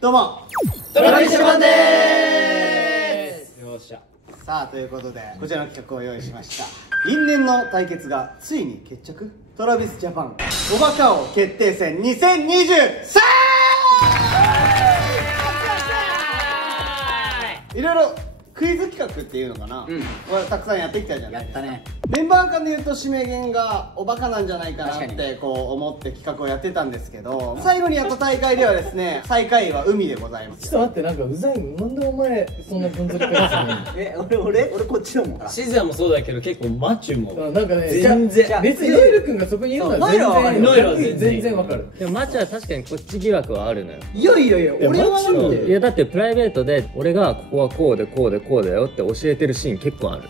どうもトラビッシュマンでーす。よっしゃ。さあということでこちらの企画を用意しました。因縁の対決がついに決着。トラビスジャパンおバカ王決定戦2023。いろいろクイズ企画っていうのかな、これたくさんやってきたじゃないですか。やったね。メンバー間で言うと指名源がおバカなんじゃないかなってこう思って企画をやってたんですけど、最後にやった大会ではですね、最下位は海でございます。ちょっと待って、なんかうざい。なんでお前そんな分析から俺こっちだもん。シズアもそうだけど結構マチュもなんかね、全然別にノイル君がそこにいるのは全然わかる。でもマチュは確かにこっち疑惑はあるのよ。いや俺はなんで。いやだってプライベートで俺がここはこうでこうでこうだよって教えてるシーン結構ある。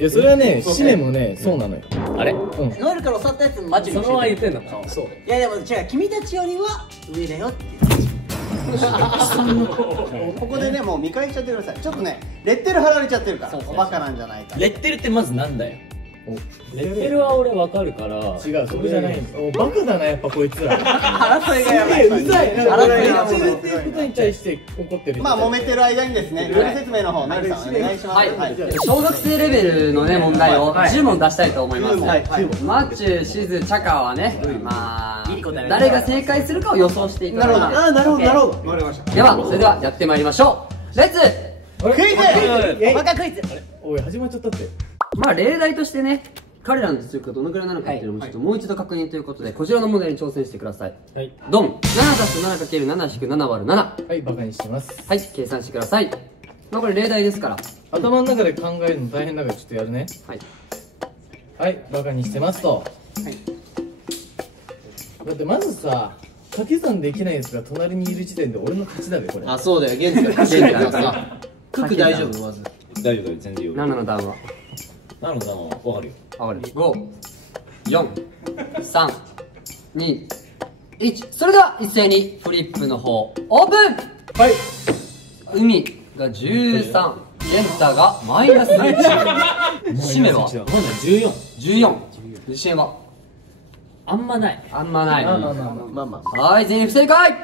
いやそれはね、シメもねそうなのよ。あれノエルから教わったやつマジそのまま言ってんのか。そう。いやでも違う、君たちよりは上だよってここでねもう見返しちゃってください。ちょっとねレッテル貼られちゃってるからおバカなんじゃないか。レッテルってまずなんだよ。レッテルは俺わかかるから。違う、それじゃないんです。バカだなやっぱこいつら。争いがやばい。うざい。なんか争いがレッテルっていうことに対して怒ってる。まあ揉めてる間にですね、ルール説明の方成さんお願いします。はい、小学生レベルのね問題を10問出したいと思います。マッチュ、シズ、チャカはね、まあ誰が正解するかを予想していただいて。なるほど。わかりました。ではそれではやってまいりましょう。レッツクイズ。バカクイズ。おい始まっちゃったって。まあ例題としてね、彼らの実力がどのくらいなのかっていうのもちょっともう一度確認ということで、こちらの問題に挑戦してください。はい。ドン。7+7×7-7 割る7。はい、バカにしてます。はい、計算してください。まあこれ例題ですから。頭の中で考えるの大変だからちょっとやるね。はい。はい、バカにしてますと。はい。だってまずさ、掛け算できないやつが隣にいる時点で俺の勝ちだべこれ。あ、そうだよ。現在ださ。クック大丈夫まず。大丈夫全然いいよ。7の段はなのだもわかるよ。わかる。5、4、3、2、1。それでは一斉にフリップの方オープン。はい。海が13、ゲンタがマイナス1。シメはなんだ14。14。自信はあんまない。あんまない。まあまあ。はい、全員不正解。ノ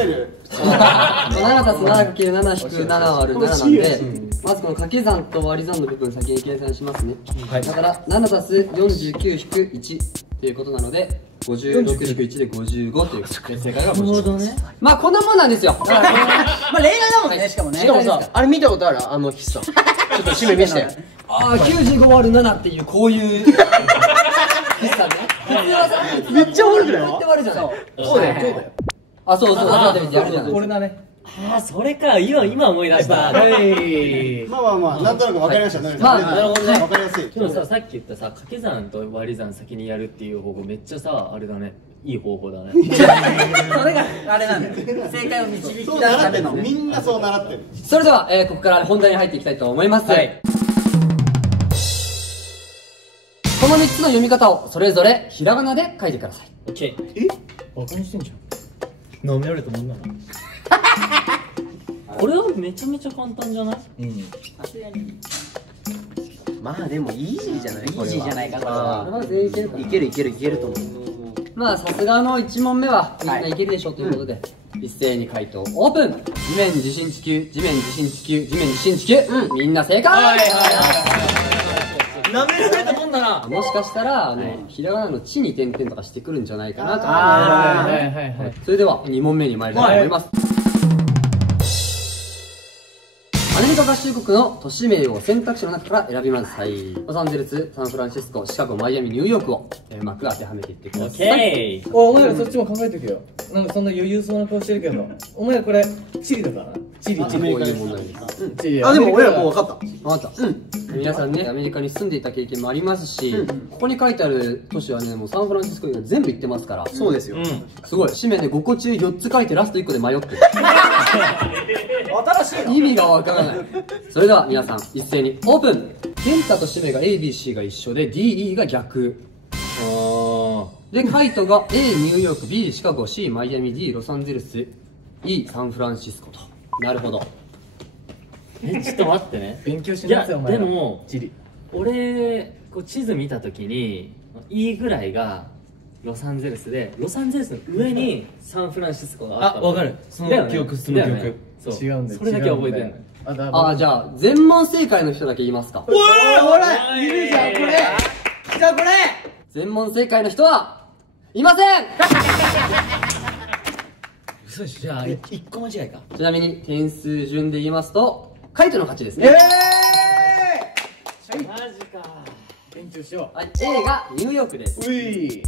エル。7+7×7-7 割る7なんで、まずこの掛け算と割り算の部分先に計算しますね。だから7+49-1ということなので、56-1で55という正解がなるほどね。まあこんなもんなんですよ。まあ例外だもんね。しかもね。しかもさ、あれ見たことある？あの筆算。ちょっと締め見して。ああ、95割る7っていうこういう筆算ね。めっちゃ悪くない？って割るじゃない。そうだよ。あ、そうそう、やるじゃない。これだね。ああそれか。今思い出した。はい。まあなんとなくわかりました。まあなるほどね。わかりやすい。でもさっき言ったさ掛け算と割り算先にやるっていう方法めっちゃさあれだね。いい方法だね。それがあれなんだよ。正解を導き出すそう習たってんの。めのね。みんなそう習ってる。それでは、ここから本題に入っていきたいと思います。はい。この3つの読み方をそれぞれひらがなで書いてください。オッケー。バカにしてんじゃん。飲められたもんなの。これはめちゃめちゃ簡単じゃない？まあでもイージーじゃない？イージーじゃないかこれこれは全員いけるかな。いけると思う。まあさすがの1問目はみんないけるでしょうということで、一斉に回答オープン。地面地震地球、地面地震地球、地面地震地球。みんな正解。舐められたもんだな。もしかしたらひらがなの地に点々とかしてくるんじゃないかなと。はい。それでは2問目に参りたいと思います。アメリカ合衆国の都市名を選択肢の中から選びます。はい。ロサンゼルス、サンフランシスコ、シカゴ、マイアミ、ニューヨークをうまく当てはめていってくだオッさい。ケー。お前らそっちも考えてくよ。なんかそんな余裕そうな顔してるけど、お前らこれチリだからな。チリ。こういう問題です。チリ。あでも俺らもう分かった。分かった。皆さんね、アメリカに住んでいた経験もありますし、ここに書いてある都市はね、もうサンフランシスコ以外全部行ってますから。そうですよ。すごい。紙面で5個中4つ書いてラスト1個で迷ってる。新しい。意味がわからない。それでは皆さん一斉にオープン。ケンタとシメが ABC が一緒で DE が逆で、カイトが A ニューヨーク、 B シカゴ、 C マイアミ、 D ロサンゼルス、 E サンフランシスコと。なるほど。ちょっと待ってね。勉強しなさいお前ら。でもチリ。俺こう地図見た時に E ぐらいがロサンゼルスで、ロサンゼルスの上にサンフランシスコがあったの。あ、わかる。そのだよね記憶、その記だよね憶。そう違うんだよ。それだけは覚えてるの。あ、じゃあ、全問正解の人だけ言いますか。ほらいるじゃんこれ。じゃあこれ全問正解の人はいません。嘘でしょ。じゃあ、一個間違いか。ちなみに点数順で言いますと、カイトの勝ちですイね。マジか。勉強しよはい、A がニューヨークです。う。うい。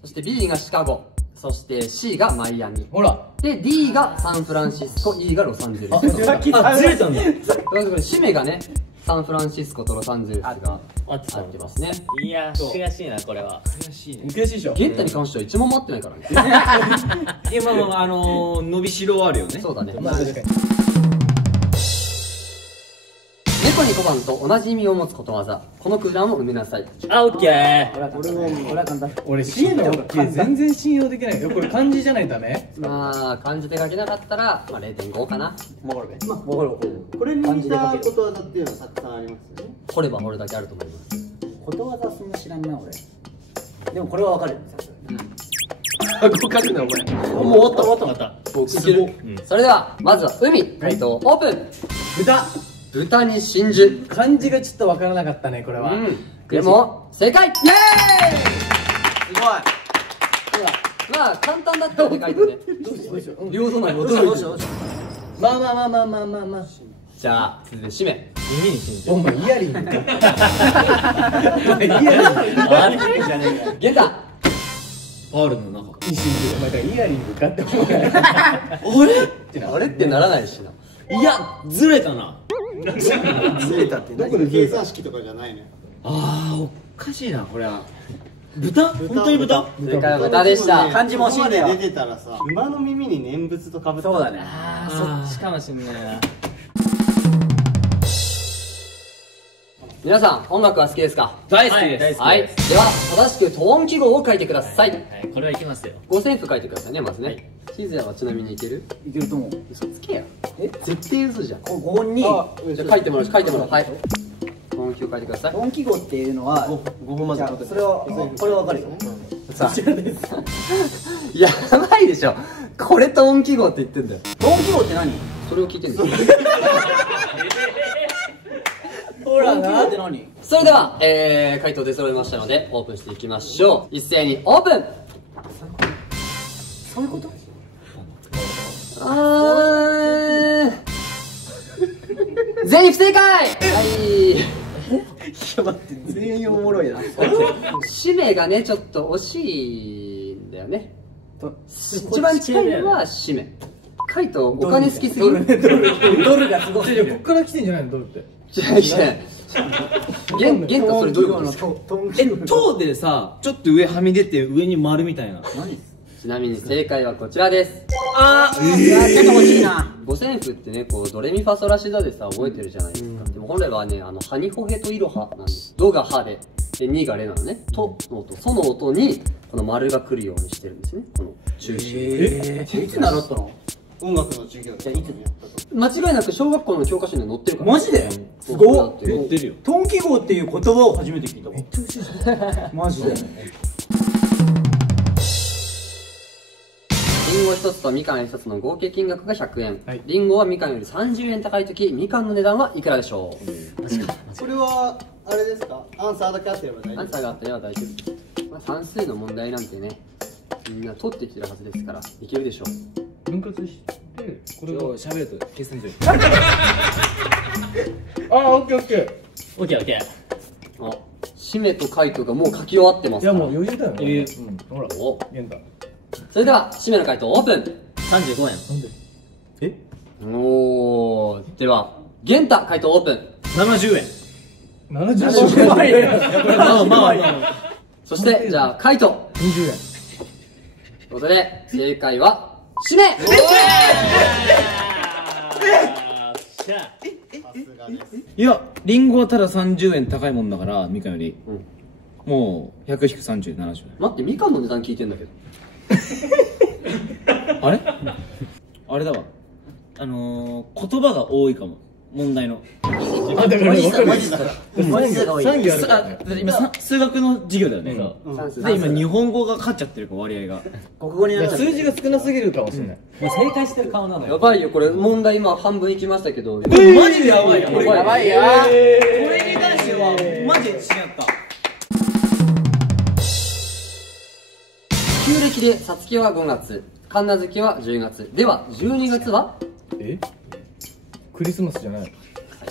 そして B がシカゴ。そして C がマイアミ。ほら。で、D がサンフランシスコ、E がロサンゼルス。さっき、あ、ずれたんだ。ということで、締めがね、サンフランシスコとロサンゼルスが合って合ってますね。いや、悔しいな、これは。悔しいね。悔しいでしょ。ゲンタに関しては一問も合ってないからね。いや、まあまあ、伸びしろはあるよね。そうだね。まあ確かに。猫に小判と同じ意味を持つことわざ。この空欄を埋めなさい。あ、オッケー。俺、信用全然信用できないよ。これ漢字じゃないとダメ？まあ、漢字で書けなかったら、まあ、0.5かな。これに似たことわざっていうのはたくさんありますよね。掘れば掘るだけあると思います。ことわざそんな知らんな俺。でもこれはわかるよ。合格なお前。もう終わった終わった。いける。それでは、まずは海。回答オープン。豚。豚に真珠。漢字がちょっとわからなかったね、これは。でも、正解。イエーイ。すごい。まあ、簡単だったよね、回答ね。両隣もどうしよう。まあ。じゃあ、続いて締め。耳に信じお前、イヤリングか。お前、イヤリング。ゲンタ。パールの中。いい信じる。お前がイヤリングかって思う。あれってならないしな。いや、ずれたな。ずれたって何計算式とかじゃないのよ。あー、おかしいな、これは。豚？本当に豚？正解は豚でした。漢字も惜しいんだよここまで出てたらさ、馬の耳に念仏とかぶった。そうだね。あー、そっちかもしんないな。皆さん、音楽は好きですか？大好きです。はい。では、正しくトーン記号を書いてください。はい、これはいきますよ。五線譜書いてくださいね、まずね。シズヤはちなみにいける？いけると思う。嘘つけや。絶対嘘じゃん。ここにじゃあ書いてもらう、書いてもらう。はい。トーン記号書いてください。音記号っていうのは5本までじゃあそれをこれはわかるよ。さあ。やばいでしょ。これトーン記号って言ってんだよ。音記号って何？それを聞いてんだよ。ほらな。音記号って何？それでは、回答出揃いましたので、オープンしていきましょう。一斉にオープン。そういうこと？全員不正解。はい。いや待って全員おもろいな。締めがね、ちょっと惜しいんだよね。一番近いのは締め。カイト、お金好きすぎる。ドルがすごい。こっから来てんじゃないの、ドルって。違う。ゲンタそれどういうことですか？塔でさ、ちょっと上はみ出て上に丸みたいな。ちなみに正解はこちらです。ああ、ちょっと欲しいな。五線譜ってね、こうドレミファソラシドでさ覚えてるじゃないですか。でも本来はね、ハニホヘとイロハなんです。ドがハで、2がレなのね。トの音、ソの音にこの丸が来るようにしてるんですね。この中心。いつ習ったの？音楽の授業でいつやったと。間違いなく小学校の教科書に載ってるから。マジで？すごっ。言ってるよ。トン記号っていう言葉を初めて聞いたわ。めっちゃ嬉しいじゃん。マジで。リンゴ1つとみかん1つの合計金額が100円。はいリンゴはみかんより30円高いとき、みかんの値段はいくらでしょう？これはあれですか？アンサーだけあってれば大丈アンサーがあったら大丈夫です。まあ、算数の問題なんてね、みんな取ってきてるはずですから、いけるでしょう。分割してこれを喋ると計算上。ああ、オッケーオッケー。オッケーオッケー。あ、締めとカイトがもう書き終わってますから。いやもう余裕だよね。余裕。うん、ほらおゲンタ。それでは締めの回答オープン。35円。なんで？え？おー、ではゲンタ回答オープン。 70円。 70円。まあ。そしてじゃあカイト20円。ということで正解は締め。いや、リンゴはただ30円高いもんだから、みかんより。うんもう、100-30で70円。待って、みかんの値段聞いてんだけど。あれあれだわ。言葉が多いかも。問題の。あ、だから分かる。マジっすか。マジっすか。産業あるからね。だって今数学の授業だよね。で今日本語が勝っちゃってるから割合が。国語になっちゃった。数字が少なすぎるかもしれない。もう正解してる顔なのよ。やばいよ、これ問題今半分いきましたけど。マジでやばいよ。やばいよ。これに関してはマジで自信あった。旧暦でさつきは5月、神奈月は10月。では12月は？クリスマスじゃない。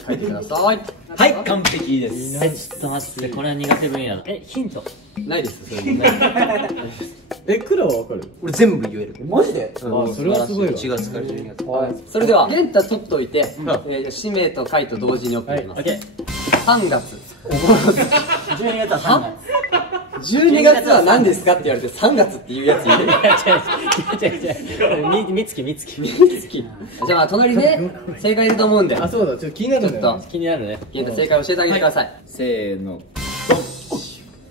書いてください。はい、完璧です。ちょっと待って、これは苦手分野だ。ヒント。ないです、それもない。クラはわかる？俺全部言える。マジで？あ、それはすごいわ。 1月から12月。それでは、玄太取っといて、氏名と回と同時に送ります。3月。12月は3月。12月は何ですかって言われて3月っていうやついる。違う。みつき。じゃあ隣ね、正解いると思うんで。あ、そうだ、ちょっと気になるんだよね。気になるね。玄太正解教えてあげてください。せーの。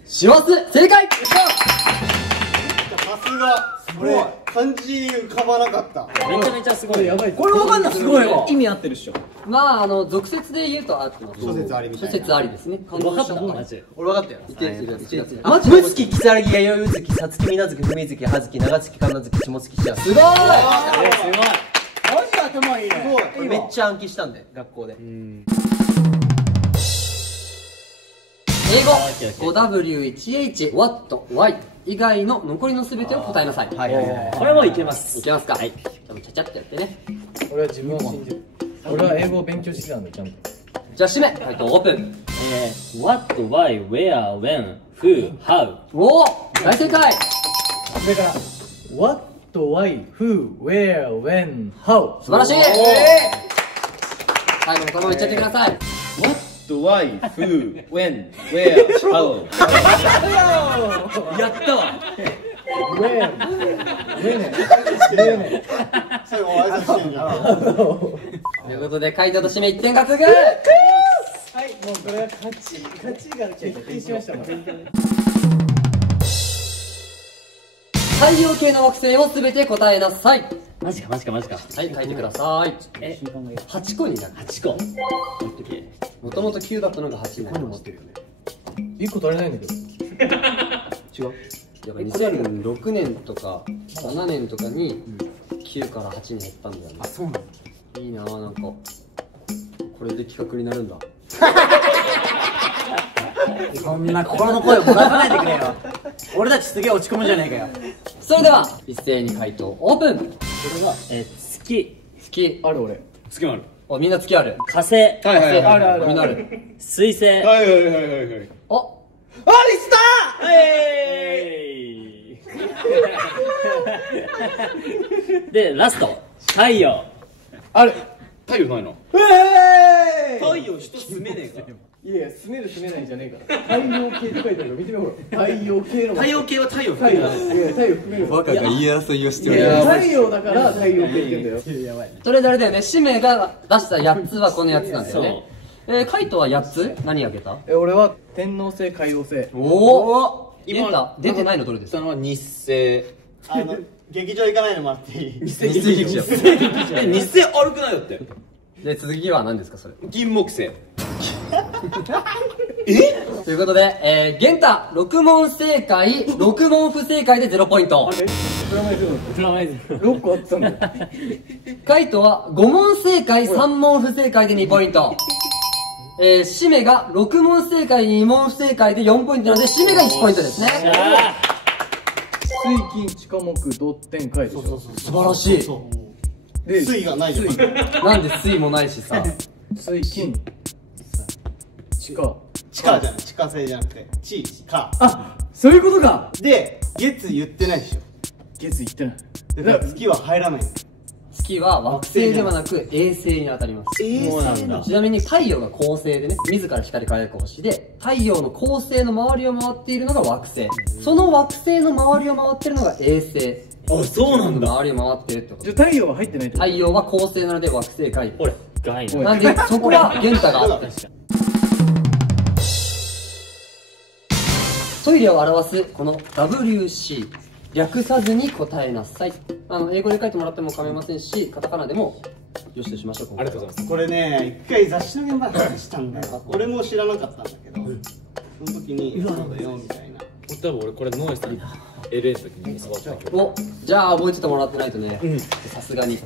師走正解。さすが。俺漢字浮かばなかった。めちゃめちゃすごい。やばい。これわかんない。すごいわ。意味合ってるっしょ。まあ俗説で言うと合ってます。諸説ありみたいな。諸説ありですね。分かったマジ。俺わかったよ。1月。むつき、きさらぎ、やよゆずき、さつき、みなずき、ふみずき、はずき、ながつき、かなずき、しもつき、しやす。すごーい。マジ頭いいね。これめっちゃ暗記したんで、学校で。英語 5W1H What Why 以外の残りの全てを答えなさい。これもいけます。いけますか。はい。じゃあちゃちゃってやってね。俺は自分を信じる。俺は英語を勉強してたんだ、ちゃんと。じゃあ締め。回答オープン。What, Why, Where, When, Who, How。おお、大正解。それから What, Why, Who, Where, When, How。素晴らしい。最後のこのままいっちゃってください。Why, Who, When, Where, How。やったわ。最後挨拶してんじゃん。ということで回答と締め1点獲得。はい、もうこれは勝ちが決定しましたもん。太陽系の惑星を全て答えなさい。マジか。はい、書いてください。8個になる。8個。もともと9だったのが8になりました。1個足りないんだけど。違う。やっぱ2006年とか7年とかに9から8に減ったんだよね。あ、そうなんだ。いいなぁ、なんかこれで企画になるんだ。そんな心の声を漏らさないでくれよ。俺たちすげえ落ち込むじゃねえかよ。それでは一斉に回答オープン。これが、月。月ある俺。月もある。お、みんな月ある。火星。はいはいはい。あるみんなある。水星。はいはいはいはいはい。お、で、ラスト。太陽。あれ太陽ないの？太陽人住めねえか。いや、住める住めないじゃねえから。太陽系って書いてあるから見てみろ。太陽系の。太陽系は太陽太陽。いや、太陽含める。バカが言い争いをしておりいや、ます。太陽だから太陽系って言うんだよ。やばい。とりあえずあれだよね、氏名が出した8つはこの8つなんだよね。カイトは8つ何あげた？俺は天王星、海王星。おお、出てないのどれですか？その日星。劇場行かないのもらっていい？日星劇場。日星悪くないだって。で、続きは何ですかそれ？金木星。ということで、玄太6問正解、6問不正解で0ポイント。プラマイズ。 6個あったんだよ。カイトは5問正解、3問不正解で2ポイント。シメが6問正解、2問不正解で4ポイントなので、シメが1ポイントですね。水金地下木土天海でしょ。素晴らしい。で水がないじゃん。なんで水もないしさ。水金地下。地下じゃない、地下星じゃなくて地下あ、そういうことか。で月言ってないでしょ。月行ってない。だから月は入らない。月は惑星ではなく衛星に当たります。そうなんだ。ちなみに太陽が恒星でね、自ら光り輝く星で、太陽の恒星の周りを回っているのが惑星。その惑星の周りを回ってるのが衛星。あ、そうなんだ。周りを回ってるってことじゃ。太陽は入ってないってこ太陽は恒星なので惑星回。俺、ガイナ。なんで、そこは玄太があって。トイレを表すこの WC。略さずに答えなさい。英語で書いてもらっても構いませんし、カタカナでもよしとしましょう。ありがとうございます。これね、一回雑誌の現場で話したんだよ。俺も知らなかったんだけど、その時にそうだよみたいな。多分俺これノーエスに LA の時に教わった曲。お、じゃあ覚えててもらってないとね、さすがに。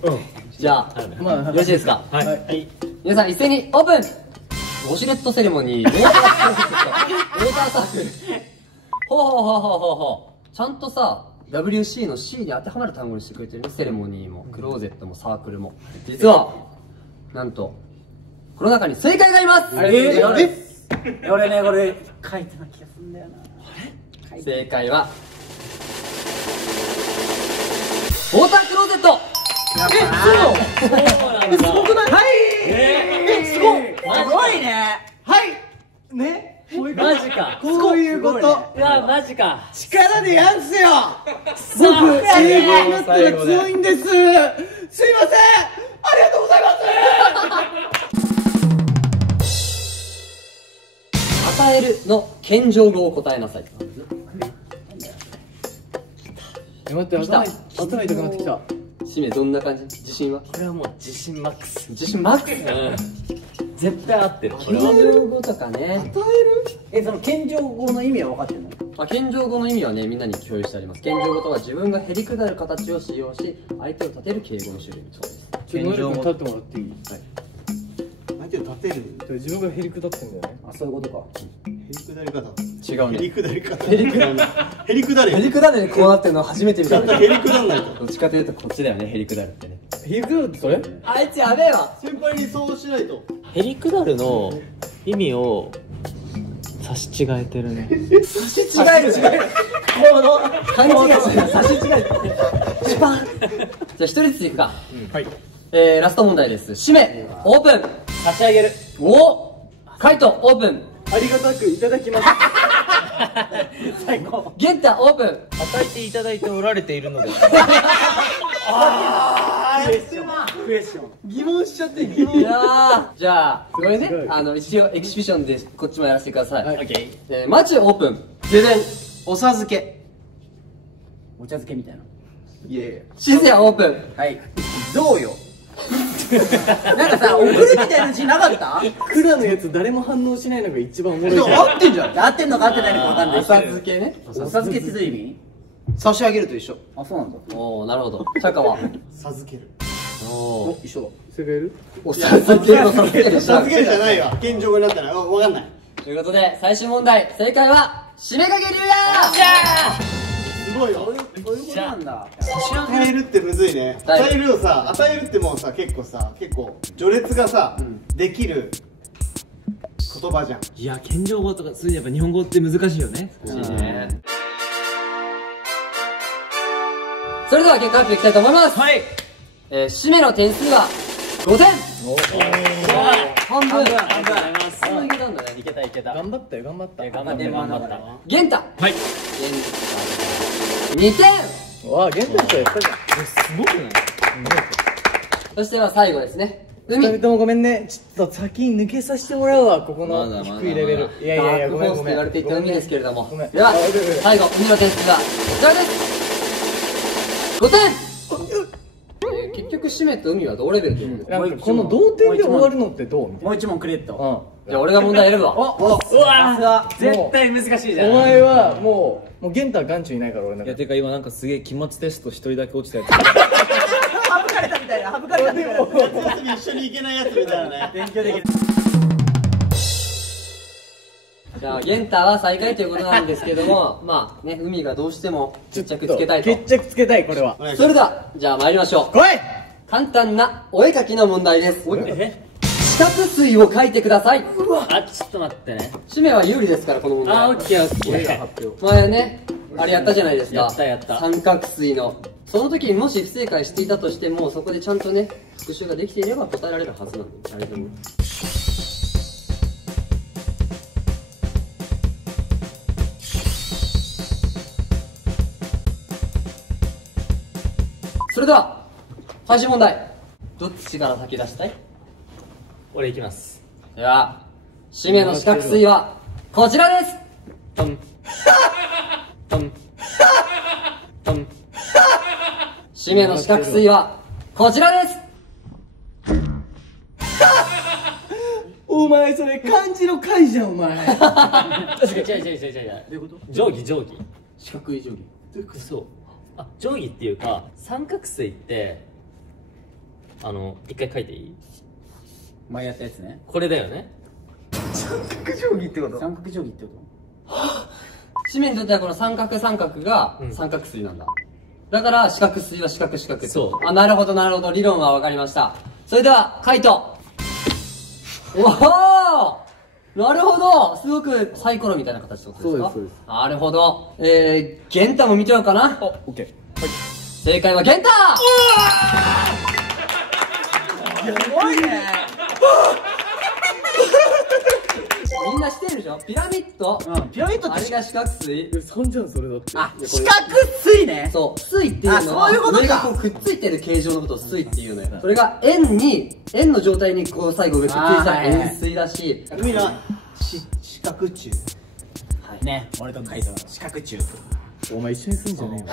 じゃあ、よろしいですか。はい。皆さん一斉にオープン。ウォシュレットセレモニー、ウォーターサークル。ほうほうほうほうほうほう。ちゃんとさ、WC の C に当てはまる単語にしてくれてるね。セレモニーも、クローゼットも、サークルも。実は、なんと、この中に正解があります。俺ね、これ書いてな気がするんだよな。正解は、ウォータークローゼット。すごくない？はい。すごいね。はいね、マジか。こういうこと。うわ、マジか。力でやんすよ。僕、英語になったら強いんです。すいません。ありがとうございます。与えるの謙譲語を答えなさい。待って、頭痛くなってきた。しめ、どんな感じ？自信は？これはもう自信マックス。自信マックス。絶対合ってる。謙譲語とかね。その謙譲語の意味は分かってんの？謙譲語の意味はね、みんなに共有してあります。謙譲語とは自分がへりくだる形を使用し、相手を立てる敬語の種類。そうです。ノエル君立ってもらっていい？相手を立てる。自分がへりくだってんだよね。あ、そういうことか。へりくだり方。違うね。へりくだり方。へりくだる。へりくだれよ。へりくだるでこうなってるの初めて見た。ちゃんとへりくだんないと。どっちかというとこっちだよね、へりくだるってね。へりくだるってそれ？あいつやべえわ。先輩にそうしないと。ヘリクダルの意味を差し違えてるね。差し違える。この勘違いする。差し違える。シパン。じゃあ一人ずついくか。はい。ラスト問題です。締め、オープン。差し上げる。お、カイト、オープン。ありがたくいただきます。最高。ゲンタ、オープン。与えていただいておられているので。クエスチョン。疑問しちゃって疑い問。やー、じゃあ、これね、一応エキシビションでこっちもやらせてください。オッケー。マチオープン。ででん。お授け。お茶漬けみたいな。いやいや。シセアオープン。はい。どうよ。なんかさ、送るみたいな字なかった？クラのやつ誰も反応しないのが一番おもろい。合ってんじゃん。合ってんのか合ってないのか分かんないお授けね。お授けってどういう意味？差し上げると一緒。あ、そうなんだ。おー、なるほど。チャカは。授ける。おー。一緒だ。それがいる？お授けの授けでした。授けるじゃないわ。謙譲語になったらわかんない。ということで、最終問題、正解は、締めかけ竜也。すごいよ。そういうことなんだ。与えるってむずいね。はい与えるをさ、与えるってもうさ、結構序列がさ、できる言葉じゃん。いや、謙譲語とか、そういうやっぱ日本語って難しいよね。それでは結果発表いきたいと思います。はい。締めの点数は5点。半分。ありがとうございます。いけたんだね。いけたいけた。頑張ったよ、頑張った。頑張って頑張った。ゲンタ。はい。ゲンタ2点。わあ、限定したやったじゃん。すごくない？そしては最後ですね。海。二人ともごめんね。ちょっと先に抜けさせてもらうわ、ここのまだまだ低いレベル。いやいやいや、ごめんごめん。ダークホースと言われていた海ですけれども。ごめんではあごめん、最後、海の点数がこちらです。5点。結局締めと海は同レベルということで。なんかこの同点で終わるのってどうみたいもう一問くれっと。な。じゃあ俺が問題選ぶわ。うわー、絶対難しいじゃん。お前はもうゲンタは眼中いないから俺のいや、中で。てか今なんかすげえ期末テスト一人だけ落ちたやつ。省かれたみたいな、省かれたみたいな。夏休み一緒に行けないやつみたいなね。勉強できる。じゃあ、ゲンタは最下位ということなんですけども、まあね、海がどうしても決着つけたいと。決着つけたい、これは。それでは、じゃあ参りましょう。来い。簡単なお絵描きの問題です。四角錐を描いてください。あ、ちょっと待ってね。締めは有利ですから、この問題。あ、オッケーオッケー。前ね、あれやったじゃないですか。やったやった三角錐の。その時にもし不正解していたとしても、そこでちゃんとね、復習ができていれば答えられるはずなんで、誰でも。それでは、最終問題。どっちから先出したい？俺行きます。では、締めの四角錐は、こちらです。トン。トン。トン。締めの四角錐は、こちらです。お前それ漢字の貝じゃんお前。違う。どういうこと？定規。四角い定規。そう。定規っていうか三角錐って一回書いていい？前やったやつね。これだよね。三角定規ってこと？三角定規ってこ紙面にとってはこの三角が三角錐なんだ。だから四角錐は四角って。そう。なるほど理論は分かりました。それではカイト。おお、なるほど、すごくサイコロみたいな形ってことですか？そうです。なるほど。ゲンタも見てようかな。オッケー。正解はゲンタ。すごいね。みんな知ってるでしょ？ピラミッド。ピラミッドってあれが四角錐。そんじゃんそれだって。四角錐ね。そう、錐っていうのはそういうことか上がこうくっついてる形状のことを錐っていうのよ。それが円の状態にこう最後上くっついた円錐だし、海の四角柱。ね、俺とカイトの四角柱。お前一緒にすんじゃね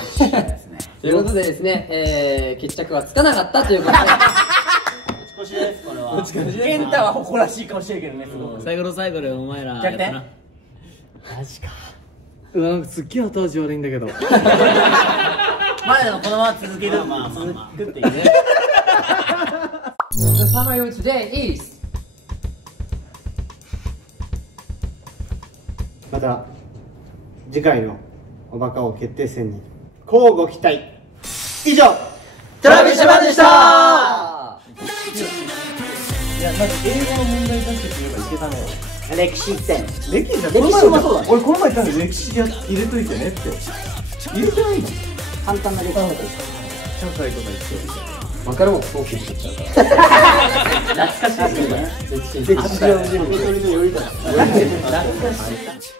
ということでですね、決着はつかなかったということで。少しですこれは。ケンタは誇らしい顔してるけどね、すごく。最後の最後でお前らや逆転ったな。マジか。うわなんかすっげえ後味悪いんだけど。まあでもこのまま続ける。続くっていうね。The summary of today is また次回のおバカ王決定戦に乞うご期待。以上トラビッシュマンでした。いやなんか英語の問題出してくればいけたね。歴史点。歴史じゃ歴史もそうだね。俺この前言ったんで歴史入れといてねって入れてないの？簡単な歴史。社会とか言って分かるもん、そう聞いてきちゃうから。懐かしいですね。歴史上の人物。懐かしい。